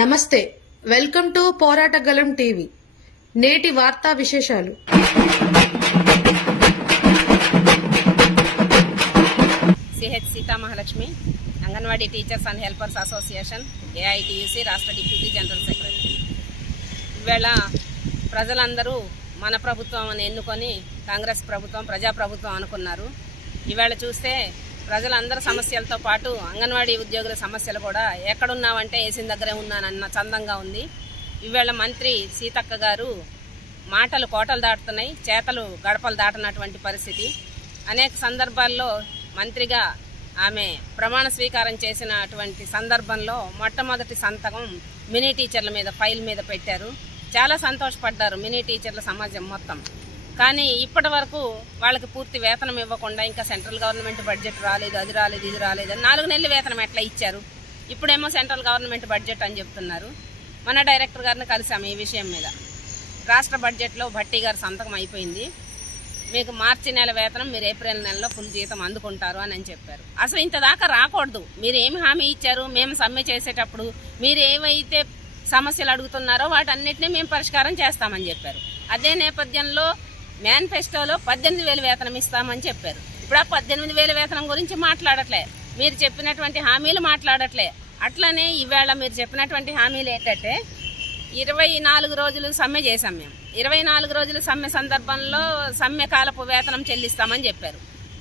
నమస్తే, welcome to పోరాటగలం TV. నేటి వార్తా విశేషాలు. CH Sita Mahalakshmi, anganwadi teachers and helpers association, AITUC రాష్ట్ర డిప్యూటీ జనరల్ సెక్రటరీ. ఈవేళ ప్రజలందరూ మన ప్రభుత్వం అని ఎన్నుకొని కాంగ్రెస్ ప్రభుత్వం ప్రజాప్రభుత్వం అనుకున్నారు. ఈవేళ చూస్తే ప్రజలందరి సమస్యలతో పాటు అంగన్వాడీ ఉద్యోగుల సమస్యలు కూడా ఎక్కడున్నావంటే ఏసిన దగ్గరే ఉన్నానన్న చందంగా ఉంది. ఈవేళ మంత్రి సీతక్క గారు మాటలు కోటలు దాటుతున్నాయి, చేతలు గడపలు దాటనటువంటి పరిస్థితి. అనేక సందర్భాల్లో మంత్రిగా ఆమె ప్రమాణ స్వీకారం చేసినటువంటి సందర్భంలో మొట్టమొదటి సంతకం మినీ టీచర్ల మీద ఫైల్ మీద పెట్టారు. చాలా సంతోషపడ్డారు మినీ టీచర్ల సమాజం మొత్తం. కానీ ఇప్పటి వరకు వాళ్ళకి పూర్తి వేతనం ఇవ్వకుండా ఇంకా సెంట్రల్ గవర్నమెంట్ బడ్జెట్ రాలేదు, అది రాలేదు, ఇది రాలేదు అని 4 నెలల వేతనం ఎట్లా ఇచ్చారు? ఇప్పుడేమో సెంట్రల్ గవర్నమెంట్ బడ్జెట్ అని చెప్తున్నారు. మన డైరెక్టర్ గారిని కలిసాము ఈ విషయం మీద. రాష్ట్ర బడ్జెట్లో భట్టి గారు సంతకం అయిపోయింది, మీకు మార్చి నెల వేతనం మీరు ఏప్రిల్ నెలలో ఫుల్ జీతం అందుకుంటారు అని చెప్పారు. అసలు ఇంత దాకా రాకూడదు. మీరు ఏమి హామీ ఇచ్చారు? మేము సమ్మె చేసేటప్పుడు మీరు ఏవైతే సమస్యలు అడుగుతున్నారో వాటన్నిటినీ మేము పరిష్కారం చేస్తామని చెప్పారు. అదే నేపథ్యంలో మేనిఫెస్టోలో 18,000 వేతనం ఇస్తామని చెప్పారు. ఇప్పుడు ఆ 18,000 వేతనం గురించి మాట్లాడట్లే, మీరు చెప్పినటువంటి హామీలు మాట్లాడట్లే. అట్లనే ఈవేళ మీరు చెప్పినటువంటి హామీలు ఏంటంటే 24 రోజులు సమ్మె చేశాం మేము. 24 రోజుల సమ్మె సందర్భంలో సమ్మె కాలపు వేతనం చెల్లిస్తామని చెప్పారు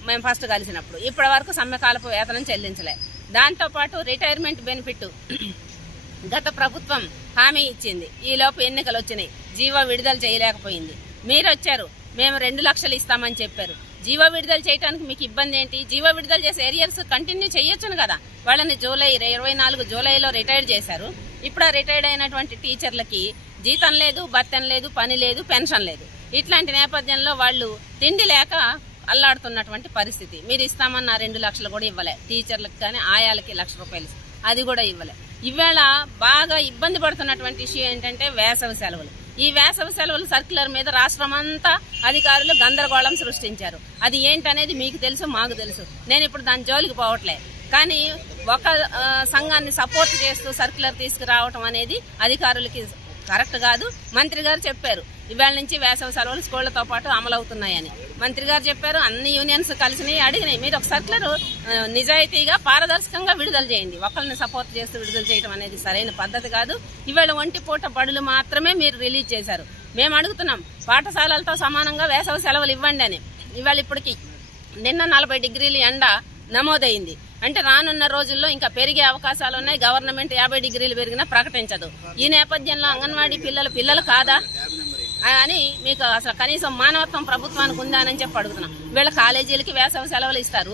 మేము ఫస్ట్ కలిసినప్పుడు. ఇప్పటి వరకు సమ్మె కాలపు వేతనం చెల్లించలే. దాంతోపాటు రిటైర్మెంట్ బెనిఫిట్ గత ప్రభుత్వం హామీ ఇచ్చింది, ఈలోపు ఎన్నికలు వచ్చినాయి, జీవో విడుదల చేయలేకపోయింది. మీరు వచ్చారు, మేము 2 లక్షలు ఇస్తామని చెప్పారు. జీవో విడుదల చేయడానికి మీకు ఇబ్బంది ఏంటి? జీవో విడుదల చేసే ఏరియర్స్ కంటిన్యూ చేయొచ్చును కదా. వాళ్ళని 24 జూలైలో రిటైర్ చేశారు. ఇప్పుడు ఆ రిటైర్డ్ అయినటువంటి టీచర్లకి జీతం లేదు, భత్యం లేదు, పని లేదు, పెన్షన్ లేదు. ఇట్లాంటి నేపథ్యంలో వాళ్ళు తిండి లేక అల్లాడుతున్నటువంటి పరిస్థితి. మీరు ఇస్తామన్న 2 లక్షలు కూడా ఇవ్వలే. టీచర్లకు కానీ ఆయాలకి 1,00,000 రూపాయలు అది కూడా ఇవ్వలే. ఇవాళ బాగా ఇబ్బంది పడుతున్నటువంటి ఇష్యూ ఏంటంటే వేసవి సెలవులు. ఈ వేసవి సెలవుల సర్క్యులర్ మీద రాష్ట్రమంతా అధికారులు గందరగోళం సృష్టించారు. అది ఏంటనేది మీకు తెలుసు, మాకు తెలుసు. నేను ఇప్పుడు దాని జోలికి పోవట్లే. కానీ ఒక సంఘాన్ని సపోర్ట్ చేస్తూ సర్క్యులర్ తీసుకురావటం అనేది అధికారులకి కరెక్ట్ కాదు. మంత్రి గారు చెప్పారు ఇవాళ నుంచి వేసవి సెలవులు స్కూళ్లతో పాటు అమలవుతున్నాయని. మంత్రి గారు చెప్పారు, అన్ని యూనియన్స్ కలిసినాయి, అడిగినాయి. మీరు ఒక సర్క్యులర్ నిజాయితీగా పారదర్శకంగా విడుదల చేయండి. ఒకరిని సపోర్ట్ చేస్తూ విడుదల చేయడం అనేది సరైన పద్ధతి కాదు. ఇవాళ ఒంటిపూట బడులు మాత్రమే మీరు రిలీజ్ చేశారు. మేము అడుగుతున్నాం పాఠశాలలతో సమానంగా వేసవి సెలవులు ఇవ్వండి అని. ఇవాళ ఇప్పటికి నిన్న 40 డిగ్రీల ఎండ నమోదైంది. అంటే రానున్న రోజుల్లో ఇంకా పెరిగే అవకాశాలు ఉన్నాయి. గవర్నమెంట్ 50 డిగ్రీలు పెరిగినా ప్రకటించదు. ఈ నేపథ్యంలో అంగన్వాడీ పిల్లలు కాదా అని మీకు అసలు కనీసం మానవత్వం ప్రభుత్వానికి ఉందా అని చెప్పి అడుగుతున్నాం. వీళ్ళ కాలేజీలకి వేసవి సెలవులు ఇస్తారు,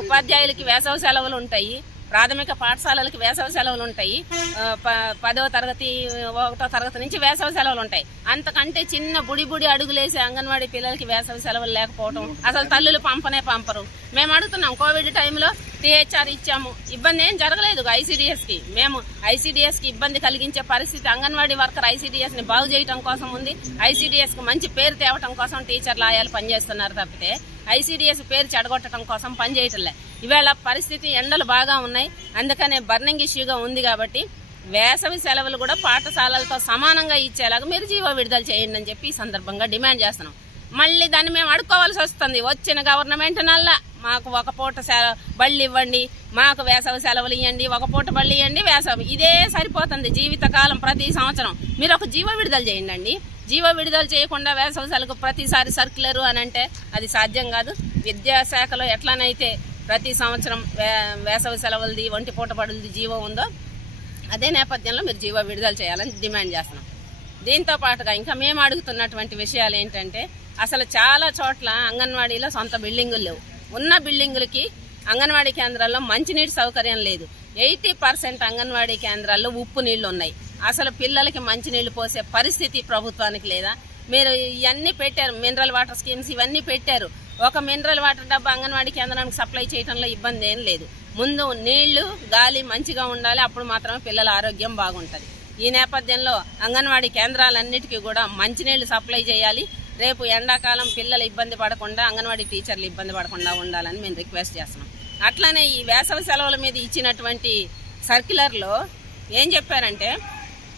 ఉపాధ్యాయులకి వేసవి సెలవులు ఉంటాయి, ప్రాథమిక పాఠశాలలకి వేసవి సెలవులు ఉంటాయి, 10వ తరగతి 1వ తరగతి నుంచి వేసవి సెలవులు ఉంటాయి. అంతకంటే చిన్న బుడి అడుగులేసే అంగన్వాడీ పిల్లలకి వేసవి సెలవులు లేకపోవడం, అసలు తల్లులు పంపరు. మేము అడుగుతున్నాం, కోవిడ్ టైంలో టీహెచ్ఆర్ ఇచ్చాము, ఇబ్బంది ఏం జరగలేదు ఐసీడీఎస్కి. మేము ఐసీడీఎస్కి ఇబ్బంది కలిగించే పరిస్థితి అంగన్వాడీ వర్కర్ ఐసీడీఎస్ని బాగు చేయడం కోసం ఉంది. ఐసీడీఎస్కి మంచి పేరు తేవటం కోసం టీచర్లు ఆయాలు పనిచేస్తున్నారు తప్పితే ఐసీడీఎస్ పేరు చెడగొట్టడం కోసం పనిచేయటంలే. ఇవాళ పరిస్థితి ఎండలు బాగా ఉన్నాయి, అందుకనే బర్నింగ్ ఇష్యూగా ఉంది. కాబట్టి వేసవి సెలవులు కూడా పాఠశాలలతో సమానంగా ఇచ్చేలాగా మీరు జీవో విడుదల చేయండి అని చెప్పి ఈ సందర్భంగా డిమాండ్ చేస్తున్నాం. మళ్ళీ దాన్ని మేము అడుక్కోవాల్సి వస్తుంది. వచ్చిన గవర్నమెంట్ నల్లా మాకు ఒక పూట బళ్ళు ఇవ్వండి, మాకు వేసవి సెలవులు ఇవ్వండి, ఒక పూట బళ్ళు ఇవ్వండి, వేసవి ఇదే సరిపోతుంది జీవితకాలం. ప్రతి సంవత్సరం మీరు ఒక జీవో విడుదల చేయండి. జీవో విడుదల చేయకుండా వేసవి సెలవుకు ప్రతిసారి సర్క్యులరు అని అంటే అది సాధ్యం కాదు. విద్యాశాఖలో ఎట్లనైతే ప్రతి సంవత్సరం వేసవి సెలవులది ఒంటిపూట బడులది జీవో ఉందో అదే నేపథ్యంలో మీరు జీవో విడుదల చేయాలని డిమాండ్ చేస్తున్నాం. దీంతో పాటుగా ఇంకా మేము అడుగుతున్నటువంటి విషయాలు ఏంటంటే అసలు చాలా చోట్ల అంగన్వాడీలో సొంత బిల్డింగులు లేవు. ఉన్న బిల్డింగులకి అంగన్వాడీ కేంద్రాల్లో మంచినీటి సౌకర్యం లేదు. 80% అంగన్వాడీ కేంద్రాల్లో ఉప్పు నీళ్లు ఉన్నాయి. అసలు పిల్లలకి మంచినీళ్లు పోసే పరిస్థితి ప్రభుత్వానికి లేదా? మీరు ఇవన్నీ పెట్టారు, మినరల్ వాటర్ స్కీమ్స్ ఇవన్నీ పెట్టారు. ఒక మినరల్ వాటర్ డబ్బా అంగన్వాడీ కేంద్రానికి సప్లై చేయడంలో ఇబ్బంది ఏం లేదు. ముందు నీళ్లు గాలి మంచిగా ఉండాలి, అప్పుడు మాత్రమే పిల్లల ఆరోగ్యం బాగుంటుంది. ఈ నేపథ్యంలో అంగన్వాడీ కేంద్రాలన్నిటికీ కూడా మంచినీళ్లు సప్లై చేయాలి. రేపు ఎండాకాలం పిల్లలు ఇబ్బంది పడకుండా, అంగన్వాడీ టీచర్లు ఇబ్బంది పడకుండా ఉండాలని మేము రిక్వెస్ట్ చేస్తున్నాం. అట్లనే ఈ వేసవి సెలవుల మీద ఇచ్చినటువంటి సర్క్యులర్లో ఏం చెప్పారంటే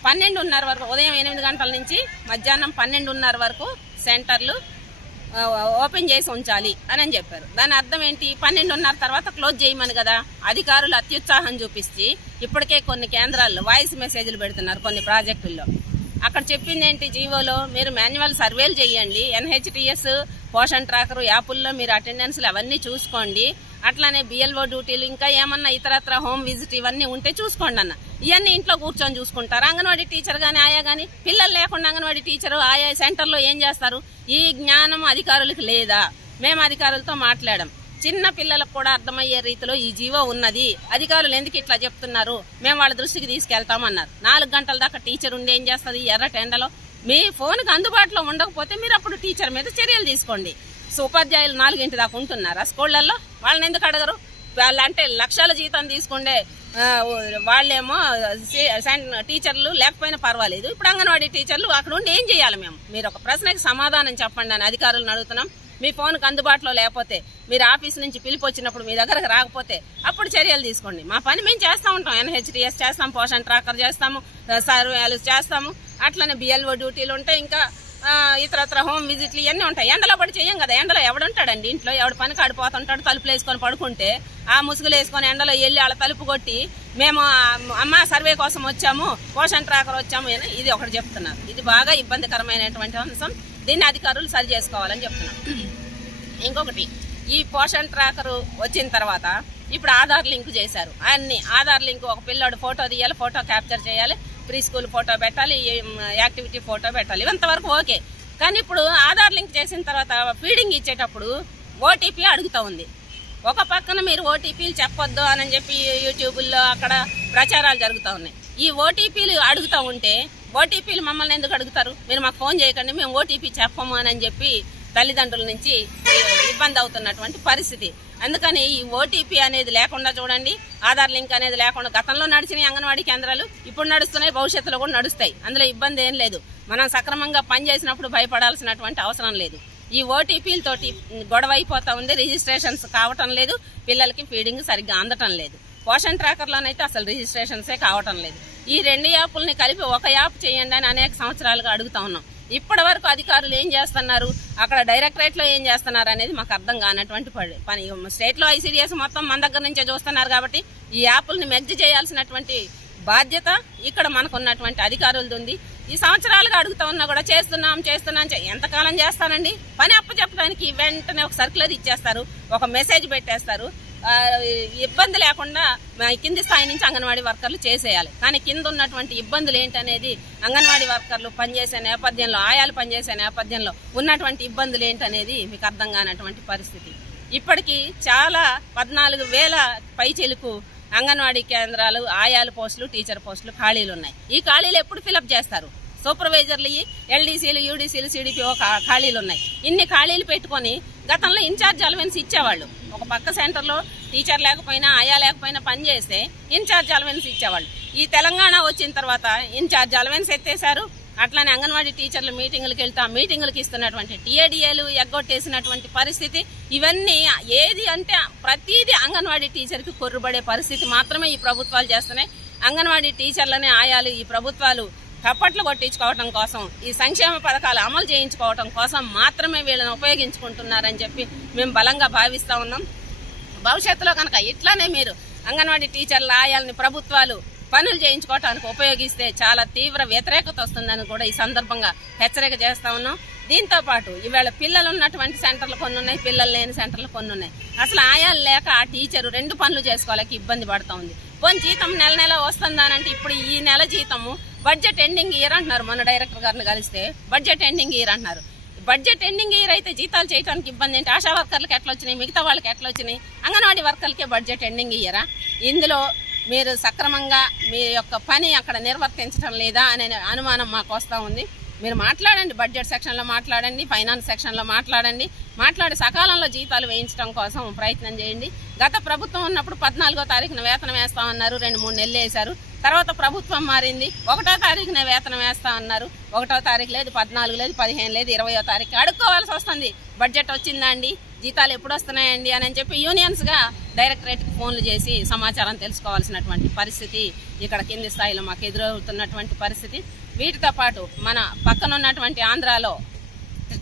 12:30 వరకు, ఉదయం 8 గంటల నుంచి మధ్యాహ్నం 12:30 వరకు సెంటర్లు ఓపెన్ చేసి ఉంచాలి అని చెప్పారు. దాని అర్థం ఏంటి? 12:30 తర్వాత క్లోజ్ చేయమని కదా. అధికారులు అత్యుత్సాహం చూపించి ఇప్పటికే కొన్ని కేంద్రాల్లో వాయిస్ మెసేజ్లు పెడుతున్నారు కొన్ని ప్రాజెక్టుల్లో. అక్కడ చెప్పింది ఏంటి జీవోలో? మీరు మాన్యువల్ సర్వేలు చేయండి, NHTS పోషన్ ట్రాకర్ యాప్ల్లో మీరు అటెండెన్స్లు అవన్నీ చూసుకోండి, అట్లానే BLO డ్యూటీలు ఇంకా ఏమన్నా ఇతరత్ర హోమ్ విజిట్ ఇవన్నీ ఉంటే చూసుకోండి అన్న. ఇవన్నీ ఇంట్లో కూర్చొని చూసుకుంటారు. అంగన్వాడీ టీచర్ కానీ ఆయా కానీ పిల్లలు లేకుండా అంగన్వాడీ టీచరు ఆయా సెంటర్లో ఏం చేస్తారు? ఈ జ్ఞానం అధికారులకు లేదా? మేము అధికారులతో మాట్లాడాం. చిన్న పిల్లలకు కూడా అర్థమయ్యే రీతిలో ఈ జీవో ఉన్నది, అధికారులు ఎందుకు ఇట్లా చెప్తున్నారు, మేము వాళ్ళ దృష్టికి తీసుకెళ్తామన్నారు. 4 గంటల దాకా టీచర్ ఉండి ఏం చేస్తుంది? ఎర్రటి ఎండలో మీ ఫోన్కి అందుబాటులో ఉండకపోతే మీరు అప్పుడు టీచర్ మీద చర్యలు తీసుకోండి. సో ఉపాధ్యాయులు 4 దాకా ఉంటున్నారా స్కూళ్లలో? వాళ్ళని ఎందుకు అడగరు? వాళ్ళంటే లక్షల జీతం తీసుకుండే వాళ్ళేమో టీచర్లు లేకపోయినా పర్వాలేదు, ఇప్పుడు అంగన్వాడీ టీచర్లు అక్కడ ఉండి ఏం చేయాలి? మీరు ఒక ప్రశ్నకి సమాధానం చెప్పండి అని అధికారులను అడుగుతున్నాం. మీ ఫోన్కి అందుబాటులో లేకపోతే, మీరు ఆఫీస్ నుంచి పిలిపి వచ్చినప్పుడు మీ దగ్గరకు రాకపోతే అప్పుడు చర్యలు తీసుకోండి. మా పని మేము చేస్తూ ఉంటాం. NHTS చేస్తాం, పోషన్ ట్రాకర్ చేస్తాము, సర్వేలు చేస్తాము, అట్లనే BLO డ్యూటీలు ఉంటాయి, ఇంకా ఇతరత్ర హోమ్ విజిట్లు ఇవన్నీ ఉంటాయి. ఎండలో పడి చేయం కదా. ఎండలో ఎవడుంటాడండి ఇంట్లో? ఎవడు పని కాడిపోతుంటాడు, తలుపులు వేసుకొని పడుకుంటే ఆ ముసుగులు వేసుకొని ఎండలో వెళ్ళి వాళ్ళ తలుపు కొట్టి మేము అమ్మ సర్వే కోసం వచ్చాము, పోషన్ ట్రాకర్ వచ్చాము అని ఇది ఒకటి చెప్తున్నారు. ఇది బాగా ఇబ్బందికరమైనటువంటి అంశం. దీన్ని అధికారులు సరి చేసుకోవాలని చెప్తున్నాం. ఇంకొకటి, ఈ పోషన్ ట్రాకర్ వచ్చిన తర్వాత ఇప్పుడు ఆధార్ లింక్ చేశారు. అన్ని ఆధార్ లింక్, ఒక పిల్లాడు ఫోటో తీయాలి, ఫోటో క్యాప్చర్ చేయాలి, ప్రీ స్కూల్ ఫోటో పెట్టాలి, యాక్టివిటీ ఫోటో పెట్టాలి, ఇంతవరకు ఓకే. కానీ ఇప్పుడు ఆధార్ లింక్ చేసిన తర్వాత ఫీడింగ్ ఇచ్చేటప్పుడు OTP అడుగుతూ ఉంది. ఒక పక్కన మీరు OTPలు చెప్పొద్దు అని చెప్పి యూట్యూబుల్లో అక్కడ ప్రచారాలు జరుగుతూ ఉన్నాయి. ఈ OTPలు అడుగుతూ ఉంటే OTPలు మమ్మల్ని ఎందుకు అడుగుతారు? మీరు మాకు ఫోన్ చేయకండి, మేము OTP చెప్పము అని చెప్పి తల్లిదండ్రుల నుంచి ఇబ్బంది అవుతున్నటువంటి పరిస్థితి. అందుకని ఈ OTP అనేది లేకుండా చూడండి, ఆధార్ లింక్ అనేది లేకుండా. గతంలో నడిచిన అంగన్వాడీ కేంద్రాలు ఇప్పుడు నడుస్తున్నాయి, భవిష్యత్తులో కూడా నడుస్తాయి. అందులో ఇబ్బంది ఏం లేదు. మనం సక్రమంగా పనిచేసినప్పుడు భయపడాల్సినటువంటి అవసరం లేదు. ఈ OTPలతోటి గొడవ అయిపోతా ఉంది, రిజిస్ట్రేషన్స్ కావటం లేదు, పిల్లలకి ఫీడింగ్ సరిగ్గా అందటం లేదు. పోషన్ ట్రాకర్లోనైతే అసలు రిజిస్ట్రేషన్సే కావటం లేదు. ఈ 2 యాప్లని కలిపి ఒక యాప్ చేయండి అని అనేక సంవత్సరాలుగా అడుగుతా ఉన్నాం. ఇప్పటి వరకు అధికారులు ఏం చేస్తున్నారు, అక్కడ డైరెక్టరేట్లో ఏం చేస్తున్నారు అనేది మాకు అర్థం కానటువంటి పని. స్టేట్లో ICDS మొత్తం మన దగ్గర నుంచే చూస్తున్నారు కాబట్టి ఈ యాప్లని మెర్జ్ చేయాల్సినటువంటి బాధ్యత ఇక్కడ మనకు ఉన్నటువంటి అధికారులది ఉంది. ఈ సంవత్సరాలుగా అడుగుతా ఉన్నా కూడా చేస్తున్నాం ఎంతకాలం చేస్తానండి? పని అప్పచెప్పడానికి వెంటనే ఒక సర్క్యులర్ ఇచ్చేస్తారు, ఒక మెసేజ్ పెట్టేస్తారు. ఇబ్బంది లేకుండా కింది స్థాయి నుంచి అంగన్వాడీ వర్కర్లు చేసేయాలి. కానీ కింద ఉన్నటువంటి ఇబ్బందులు ఏంటనేది అంగన్వాడీ వర్కర్లు పనిచేసే నేపథ్యంలో, ఆయాలు పనిచేసే నేపథ్యంలో ఉన్నటువంటి ఇబ్బందులు ఏంటనేది మీకు అర్థం కానటువంటి పరిస్థితి. ఇప్పటికీ చాలా 14,000 పైచిలుకు అంగన్వాడీ కేంద్రాలు, ఆయాల పోస్టులు, టీచర్ పోస్టులు ఖాళీలు ఉన్నాయి. ఈ ఖాళీలు ఎప్పుడు ఫిలప్ చేస్తారు? సూపర్వైజర్లు, LDCలు, UDCలు, CDPO ఖాళీలు ఉన్నాయి. ఇన్ని ఖాళీలు పెట్టుకొని గతంలో ఇన్ఛార్జ్ అలవెన్స్ ఇచ్చేవాళ్ళు. ఒక పక్క సెంటర్లో టీచర్ లేకపోయినా, ఆయా లేకపోయినా పని చేస్తే ఇన్ఛార్జ్ అలవెన్స్ ఇచ్చేవాళ్ళు. ఈ తెలంగాణ వచ్చిన తర్వాత ఇన్ఛార్జ్ అలవెన్స్ ఎత్తేశారు. అట్లానే అంగన్వాడీ టీచర్లు మీటింగులకు వెళ్తే ఆ మీటింగులకు ఇస్తున్నటువంటి TADAలు ఎగ్గొట్టేసినటువంటి పరిస్థితి. ఇవన్నీ ఏది అంటే ప్రతిదీ అంగన్వాడీ టీచర్కి కొర్రుబడే పరిస్థితి మాత్రమే ఈ ప్రభుత్వాలు చేస్తున్నాయి. అంగన్వాడీ టీచర్లనే ఆయాలు ఈ ప్రభుత్వాలు కప్పట్లు కొట్టించుకోవటం కోసం, ఈ సంక్షేమ పథకాలు అమలు చేయించుకోవటం కోసం మాత్రమే వీళ్ళని ఉపయోగించుకుంటున్నారని చెప్పి మేము బలంగా భావిస్తూ ఉన్నాం. భవిష్యత్తులో కనుక ఇట్లానే మీరు అంగన్వాడీ టీచర్ల ఆయాలని ప్రభుత్వాలు పనులు చేయించుకోవటానికి ఉపయోగిస్తే చాలా తీవ్ర వ్యతిరేకత వస్తుందని కూడా ఈ సందర్భంగా హెచ్చరిక చేస్తా ఉన్నాం. దీంతో పాటు ఈవేళ పిల్లలు ఉన్నటువంటి సెంటర్లు కొన్ని ఉన్నాయి, పిల్లలు లేని సెంటర్లు కొన్ని ఉన్నాయి. అసలు ఆయాలు లేక ఆ టీచరు 2 పనులు చేసుకోలేక ఇబ్బంది పడుతూ ఉంది. పోనీ జీతం నెల వస్తుందానంటే ఇప్పుడు ఈ నెల జీతము బడ్జెట్ ఎండింగ్ ఇయర్ అంటున్నారు. మన డైరెక్టర్ గారిని కలిస్తే బడ్జెట్ ఎండింగ్ ఇయర్ అంటున్నారు. బడ్జెట్ ఎండింగ్ ఇయర్ అయితే జీతాలు చేయడానికి ఇబ్బంది ఏంటి? ఆశా వర్కర్లకు ఎట్లా వచ్చినాయి, మిగతా వాళ్ళకి ఎట్లా వచ్చినాయి? అంగన్వాడీ వర్కర్లకే బడ్జెట్ ఎండింగ్ ఇయరా? ఇందులో మీరు సక్రమంగా మీ యొక్క పని అక్కడ నిర్వర్తించడం లేదా అనే అనుమానం మాకు వస్తూ ఉంది. మీరు మాట్లాడండి, బడ్జెట్ సెక్షన్లో మాట్లాడండి, ఫైనాన్స్ సెక్షన్లో మాట్లాడి సకాలంలో జీతాలు వేయించడం కోసం ప్రయత్నం చేయండి. గత ప్రభుత్వం ఉన్నప్పుడు 14వ తారీఖున వేతనం వేస్తామన్నారు, 2-3 నెలలు వేశారు. తర్వాత ప్రభుత్వం మారింది, 1వ తారీఖున వేతనం వేస్తామన్నారు. 1వ తారీఖు లేదు, 14 లేదు, 15 లేదు, 20వ తారీఖు అడుక్కోవాల్సి వస్తుంది. బడ్జెట్ వచ్చిందా అండి, జీతాలు ఎప్పుడు వస్తున్నాయండి అని చెప్పి యూనియన్స్గా డైరెక్టరేట్కి ఫోన్లు చేసి సమాచారం తెలుసుకోవాల్సినటువంటి పరిస్థితి ఇక్కడ కింది స్థాయిలో మాకు ఎదురవుతున్నటువంటి పరిస్థితి. వీటితో పాటు మన పక్కన ఉన్నటువంటి ఆంధ్రాలో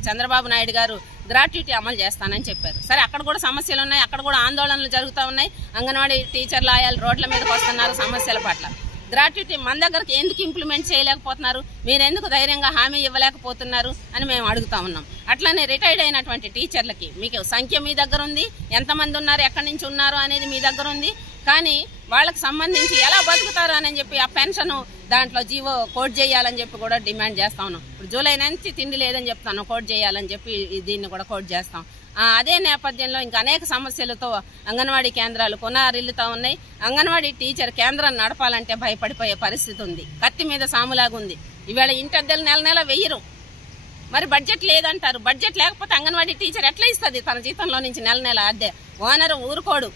చంద్రబాబు నాయుడు గారు గ్రాట్యుటీ అమలు చేస్తానని చెప్పారు. సరే, అక్కడ కూడా సమస్యలు ఉన్నాయి, అక్కడ కూడా ఆందోళనలు జరుగుతూ ఉన్నాయి. అంగన్వాడీ టీచర్లు ఆయాలు రోడ్ల మీదకి వస్తున్నారు సమస్యల పట్ల. గ్రాట్యుటీ మన దగ్గరకు ఎందుకు ఇంప్లిమెంట్ చేయలేకపోతున్నారు, మీరెందుకు ధైర్యంగా హామీ ఇవ్వలేకపోతున్నారు అని మేము అడుగుతా ఉన్నాం. అట్లనే రిటైర్డ్ అయినటువంటి టీచర్లకి మీకు సంఖ్య మీ దగ్గర ఉంది, ఎంతమంది ఉన్నారు, ఎక్కడి నుంచి ఉన్నారు అనేది మీ దగ్గర ఉంది. కానీ వాళ్ళకి సంబంధించి ఎలా బతుకుతారు అని చెప్పి ఆ పెన్షన్ దాంట్లో జీవో కోడ్ చేయాలని చెప్పి కూడా డిమాండ్ చేస్తా ఉన్నాం. ఇప్పుడు జూలై నుంచి తిండి లేదని చెప్తాను, కోడ్ చేయాలని చెప్పి దీన్ని కూడా కోడ్ చేస్తాం. అదే నేపథ్యంలో ఇంకా అనేక సమస్యలతో అంగన్వాడీ కేంద్రాలు పునరిల్లుతూ ఉన్నాయి. అంగన్వాడీ టీచర్ కేంద్రం నడపాలంటే భయపడిపోయే పరిస్థితి ఉంది, కత్తి మీద సాములాగుంది. ఈవేళ ఇంటద్దెలు నెల నెల వెయ్యరు, మరి బడ్జెట్ లేదంటారు. బడ్జెట్ లేకపోతే అంగన్వాడీ టీచర్ ఎట్లా ఇస్తుంది తన జీతంలో నుంచి నెల నెల అద్దె? ఓనర్ ఊరుకోడు.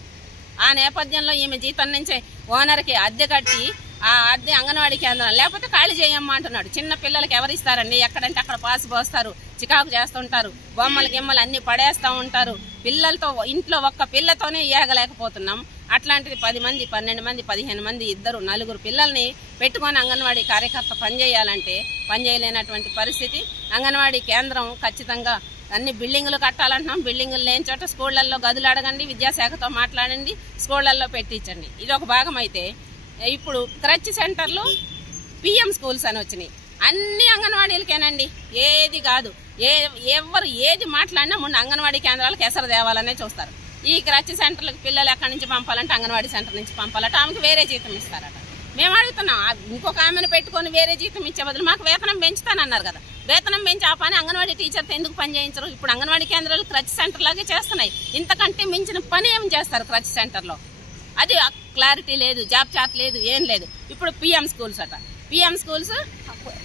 ఆ నేపథ్యంలో ఈమె జీతం నుంచి ఓనర్కి అద్దె కట్టి ఆ అద్దె అంగన్వాడీ కేంద్రం లేకపోతే ఖాళీ చేయమ్మా అంటున్నాడు. చిన్న పిల్లలకి ఎవరిస్తారండి? ఎక్కడంటే అక్కడ పాసు పోస్తారు, చికాకు చేస్తుంటారు, బొమ్మలు గిమ్మలు అన్ని పడేస్తూ ఉంటారు. పిల్లలతో ఇంట్లో ఒక్క పిల్లతోనే ఏగలేకపోతున్నాం. అట్లాంటిది 10 మంది 12 మంది 15 మంది 2 4 పిల్లల్ని పెట్టుకొని అంగన్వాడీ కార్యకర్త పనిచేయాలంటే పనిచేయలేనటువంటి పరిస్థితి. అంగన్వాడీ కేంద్రం ఖచ్చితంగా అన్ని బిల్డింగులు కట్టాలంటున్నాం. బిల్డింగులు లేని చోట స్కూళ్లలో గదులు అడగండి, విద్యాశాఖతో మాట్లాడండి, స్కూళ్లలో పెట్టించండి. ఇది ఒక భాగం అయితే ఇప్పుడు క్రచ్ సెంటర్లు పిఎం స్కూల్స్ అని వచ్చినాయి. అన్ని అంగన్వాడీలకేనండి, ఏది కాదు. ఎవరు ఏది మాట్లాడినా ముందు అంగన్వాడీ కేంద్రాలకు ఎసరు తేవాలనే చూస్తారు. ఈ క్రచ్ సెంటర్లకు పిల్లలు ఎక్కడి నుంచి పంపాలంటే అంగన్వాడీ సెంటర్ నుంచి పంపాలట. ఆమెకు వేరే జీతం ఇస్తారట. మేము అడుగుతున్నాం, ఇంకొక ఆమెను పెట్టుకొని వేరే జీతం ఇచ్చే బదులు మాకు వేతనం పెంచుతానన్నారు కదా, వేతనం పెంచి ఆ పని అంగన్వాడీ టీచర్తో ఎందుకు పని చేయించరు? ఇప్పుడు అంగన్వాడీ కేంద్రాలు క్రచ్ సెంటర్ లాగే చేస్తున్నాయి. ఇంతకంటే మించిన పని ఏం చేస్తారు క్రచ్ సెంటర్లో? అది క్లారిటీ లేదు, జాబ్ చార్ట్ లేదు, ఏం లేదు. ఇప్పుడు పిఎం స్కూల్స్ అట. పిఎం స్కూల్స్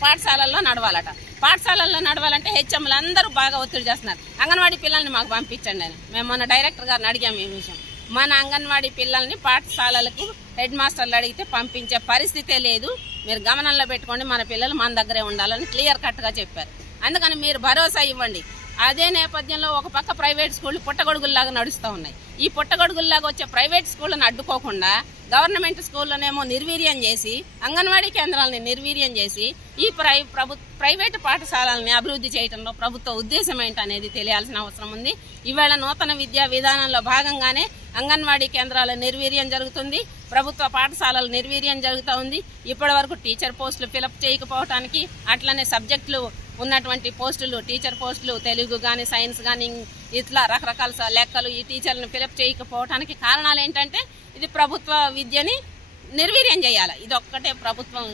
పాఠశాలల్లో నడవాలట. పాఠశాలల్లో నడవాలంటే హెచ్ఎంలు అందరూ బాగా ఒత్తిడి చేస్తున్నారు. అంగన్వాడీ పిల్లల్ని మాకు పంపించండి అని మేము మొన్న డైరెక్టర్ గారిని అడిగాము ఈ విషయం. మన అంగన్వాడీ పిల్లల్ని పాఠశాలలకు హెడ్ మాస్టర్లు అడిగితే పంపించే పరిస్థితే లేదు, మీరు గమనంలో పెట్టుకోండి, మన పిల్లలు మన దగ్గరే ఉండాలని క్లియర్ కట్గా చెప్పారు. అందుకని మీరు భరోసా ఇవ్వండి. అదే నేపథ్యంలో ఒక పక్క ప్రైవేట్ స్కూళ్ళు పుట్టగొడుగుల్లాగా నడుస్తూ ఉన్నాయి. ఈ పుట్టగొడుగుల్లాగా వచ్చే ప్రైవేట్ స్కూళ్ళను అడ్డుకోకుండా గవర్నమెంట్ స్కూళ్ళనేమో నిర్వీర్యం చేసి, అంగన్వాడీ కేంద్రాలని నిర్వీర్యం చేసి ఈ ప్రైవేటు పాఠశాలల్ని అభివృద్ధి చేయడంలో ప్రభుత్వ ఉద్దేశం ఏంటనేది తెలియాల్సిన అవసరం ఉంది. ఈవేళ నూతన విద్యా విధానంలో భాగంగానే అంగన్వాడీ కేంద్రాల నిర్వీర్యం జరుగుతుంది, ప్రభుత్వ పాఠశాలల నిర్వీర్యం జరుగుతూ ఉంది. ఇప్పటి వరకు టీచర్ పోస్టులు ఫిలప్ చేయకపోవటానికి, అట్లనే సబ్జెక్టులు ఉన్నటువంటి పోస్టులు, టీచర్ పోస్టులు తెలుగు కానీ సైన్స్ కానీ ఇట్లా రకరకాల లెక్కలు ఈ టీచర్లను ఫిలప్ చేయకపోవటానికి కారణాలు ఏంటంటే ఇది ప్రభుత్వ విద్యని నిర్వీర్యం చేయాలి. ఇది ఒక్కటే ప్రభుత్వం,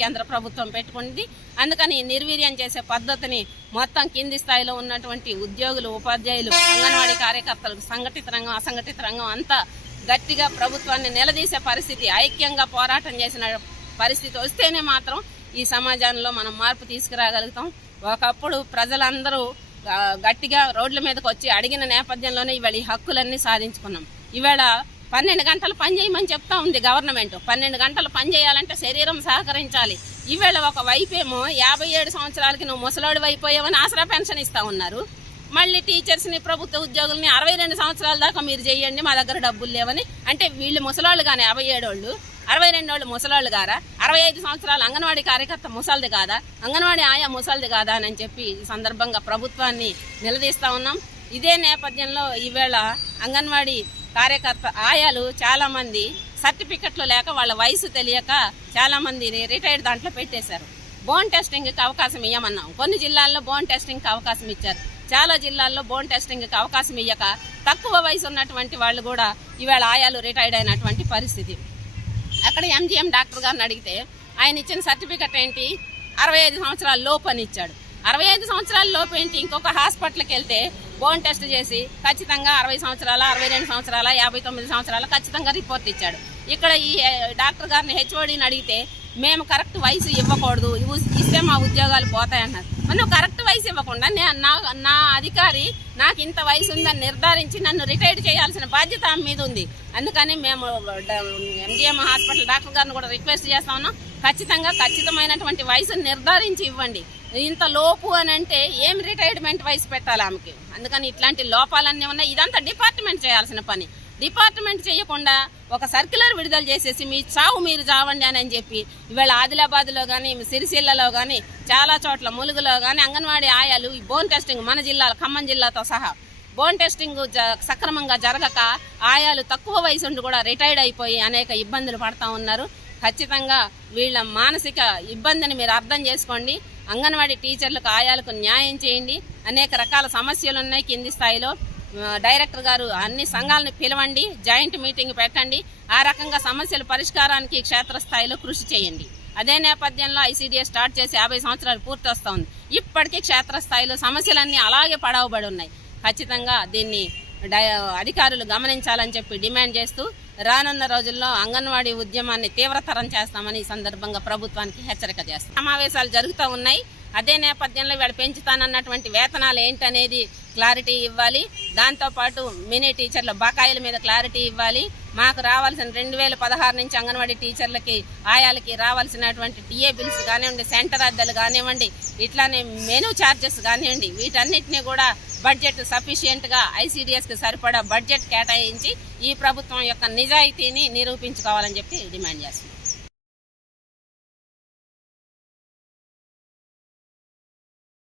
కేంద్ర ప్రభుత్వం పెట్టుకుంది. అందుకని నిర్వీర్యం చేసే పద్ధతిని మొత్తం కింది స్థాయిలో ఉన్నటువంటి ఉద్యోగులు, ఉపాధ్యాయులు, అంగన్వాడీ కార్యకర్తలు, సంఘటిత రంగం, అసంఘటిత రంగం అంతా గట్టిగా ప్రభుత్వాన్ని నిలదీసే పరిస్థితి, ఐక్యంగా పోరాటం చేసిన పరిస్థితి వస్తేనే మాత్రం ఈ సమాజంలో మనం మార్పు తీసుకురాగలుగుతాం. ఒకప్పుడు ప్రజలందరూ గట్టిగా రోడ్ల మీదకి వచ్చి అడిగిన నేపథ్యంలోనే ఇవాళ ఈ హక్కులన్నీ సాధించుకున్నాం. ఇవాళ 12 గంటలు పని చేయమని చెప్తా ఉంది గవర్నమెంట్. 12 గంటలు పని చేయాలంటే శరీరం సహకరించాలి. ఈవేళ ఒక వైపేమో 57 సంవత్సరాలకి నువ్వు ముసలోడు అయిపోయావని ఆసరా పెన్షన్ ఇస్తా ఉన్నారు. మళ్ళీ టీచర్స్ని, ప్రభుత్వ ఉద్యోగుల్ని 62 సంవత్సరాల దాకా మీరు చేయండి, మా దగ్గర డబ్బులు లేవని అంటే వీళ్ళు ముసలాళ్ళు కానీ 57 వాళ్ళు, 62 వాళ్ళు ముసలాళ్ళు గారా? 65 సంవత్సరాలు అంగన్వాడీ కార్యకర్త ముసలిది కాదా? అంగన్వాడీ ఆయా ముసలిది కాదా అని చెప్పి ఈ సందర్భంగా ప్రభుత్వాన్ని నిలదీస్తా ఉన్నాం. ఇదే నేపథ్యంలో ఈవేళ అంగన్వాడీ కార్యకర్త ఆయాలు చాలా మంది సర్టిఫికెట్లు లేక వాళ్ళ వయసు తెలియక చాలా మంది రిటైర్డ్ దాంట్లో పెట్టేశారు. బోన్ టెస్టింగ్కి అవకాశం ఇవ్వమన్నాం. కొన్ని జిల్లాల్లో బోన్ టెస్టింగ్కి అవకాశం ఇచ్చారు, చాలా జిల్లాల్లో బోన్ టెస్టింగ్కి అవకాశం ఇవ్వక తక్కువ వయసు ఉన్నటువంటి వాళ్ళు కూడా ఈవేళ ఆయాలు రిటైర్డ్ అయినటువంటి పరిస్థితి. అక్కడ ఎంజిఎం డాక్టర్ గారిని అడిగితే ఆయన ఇచ్చిన సర్టిఫికెట్ ఏంటి? 65 సంవత్సరాల లోపు అని ఇచ్చాడు. 65 సంవత్సరాల లోపు ఏంటి? ఇంకొక హాస్పిటల్కి వెళ్తే బోన్ టెస్ట్ చేసి ఖచ్చితంగా 60 సంవత్సరాల, 62 సంవత్సరాల, 59 సంవత్సరాల ఖచ్చితంగా రిపోర్ట్ ఇచ్చాడు. ఇక్కడ ఈ డాక్టర్ గారిని హెచ్ఓడిని అడిగితే మేము కరెక్ట్ వయసు ఇవ్వకూడదు, ఇస్తే మా ఉద్యోగాలు పోతాయన్నారు. మనం కరెక్ట్ వయసు ఇవ్వకుండా నా అధికారి నాకు ఇంత వయసు ఉందని నిర్ధారించి నన్ను రిటైర్డ్ చేయాల్సిన బాధ్యత ఆమె మీద ఉంది. అందుకని మేము ఎంజిఎం హాస్పిటల్ డాక్టర్ గారిని కూడా రిక్వెస్ట్ చేస్తా ఉన్నాం, ఖచ్చితమైనటువంటి వయసును నిర్ధారించి ఇవ్వండి. ఇంత లోపు అని అంటే ఏం రిటైర్మెంట్ వయసు పెట్టాలి ఆమెకి? అందుకని ఇట్లాంటి లోపాలన్నీ ఉన్నాయి. ఇదంతా డిపార్ట్మెంట్ చేయాల్సిన పని. డిపార్ట్మెంట్ చేయకుండా ఒక సర్క్యులర్ విడుదల చేసేసి మీ చావు మీరు చావండి అని చెప్పి ఇవాళ ఆదిలాబాద్లో కానీ సిరిసిల్లలో కానీ చాలా చోట్ల ములుగులో కానీ అంగన్వాడీ ఆయాలు ఈ బోన్ టెస్టింగ్ మన జిల్లాలో ఖమ్మం జిల్లాతో సహా బోన్ టెస్టింగ్ సక్రమంగా జరగక ఆయాలు తక్కువ వయసు ఉండి కూడా రిటైర్డ్ అయిపోయి అనేక ఇబ్బందులు పడతా ఉన్నారు. ఖచ్చితంగా వీళ్ళ మానసిక ఇబ్బందిని మీరు అర్థం చేసుకోండి. అంగన్వాడీ టీచర్లకు ఆయాలకు న్యాయం చేయండి. అనేక రకాల సమస్యలు ఉన్నాయి. కింది స్థాయిలో డైరెక్టర్ గారు అన్ని సంఘాలను పిలవండి, జాయింట్ మీటింగ్ పెట్టండి. ఆ రకంగా సమస్యల పరిష్కారానికి క్షేత్రస్థాయిలో కృషి చేయండి. అదే నేపథ్యంలో ఐసీడీఎస్ స్టార్ట్ చేసి 50 సంవత్సరాలు పూర్తి వస్తోంది. ఇప్పటికీ క్షేత్రస్థాయిలో సమస్యలన్నీ అలాగే పడవబడి ఉన్నాయి. ఖచ్చితంగా దీన్ని అధికారులు గమనించాలని చెప్పి డిమాండ్ చేస్తూ రానున్న రోజుల్లో అంగన్వాడీ ఉద్యమాన్ని తీవ్రతరం చేస్తామని ఈ సందర్భంగా ప్రభుత్వానికి హెచ్చరిక చేస్తాం. సమావేశాలు జరుగుతూ ఉన్నాయి. అదే నేపథ్యంలో వీళ్ళు పెంచుతానన్నటువంటి వేతనాలు ఏంటనేది క్లారిటీ ఇవ్వాలి. దాంతోపాటు మినీ టీచర్ల బకాయిల మీద క్లారిటీ ఇవ్వాలి. మాకు రావాల్సిన 2016 నుంచి అంగన్వాడీ టీచర్లకి ఆయాలకి రావాల్సినటువంటి టీఏ బిల్స్ కానివ్వండి, సెంటర్ అద్దెలు కానివ్వండి, ఇట్లానే మెనూ ఛార్జెస్ కానివ్వండి, వీటన్నిటిని కూడా బడ్జెట్ సఫిషియెంట్గా ఐసీడీఎస్కి సరిపడా బడ్జెట్ కేటాయించి ఈ ప్రభుత్వం యొక్క నిజాయితీని నిరూపించుకోవాలని చెప్పి డిమాండ్ చేస్తున్నాం.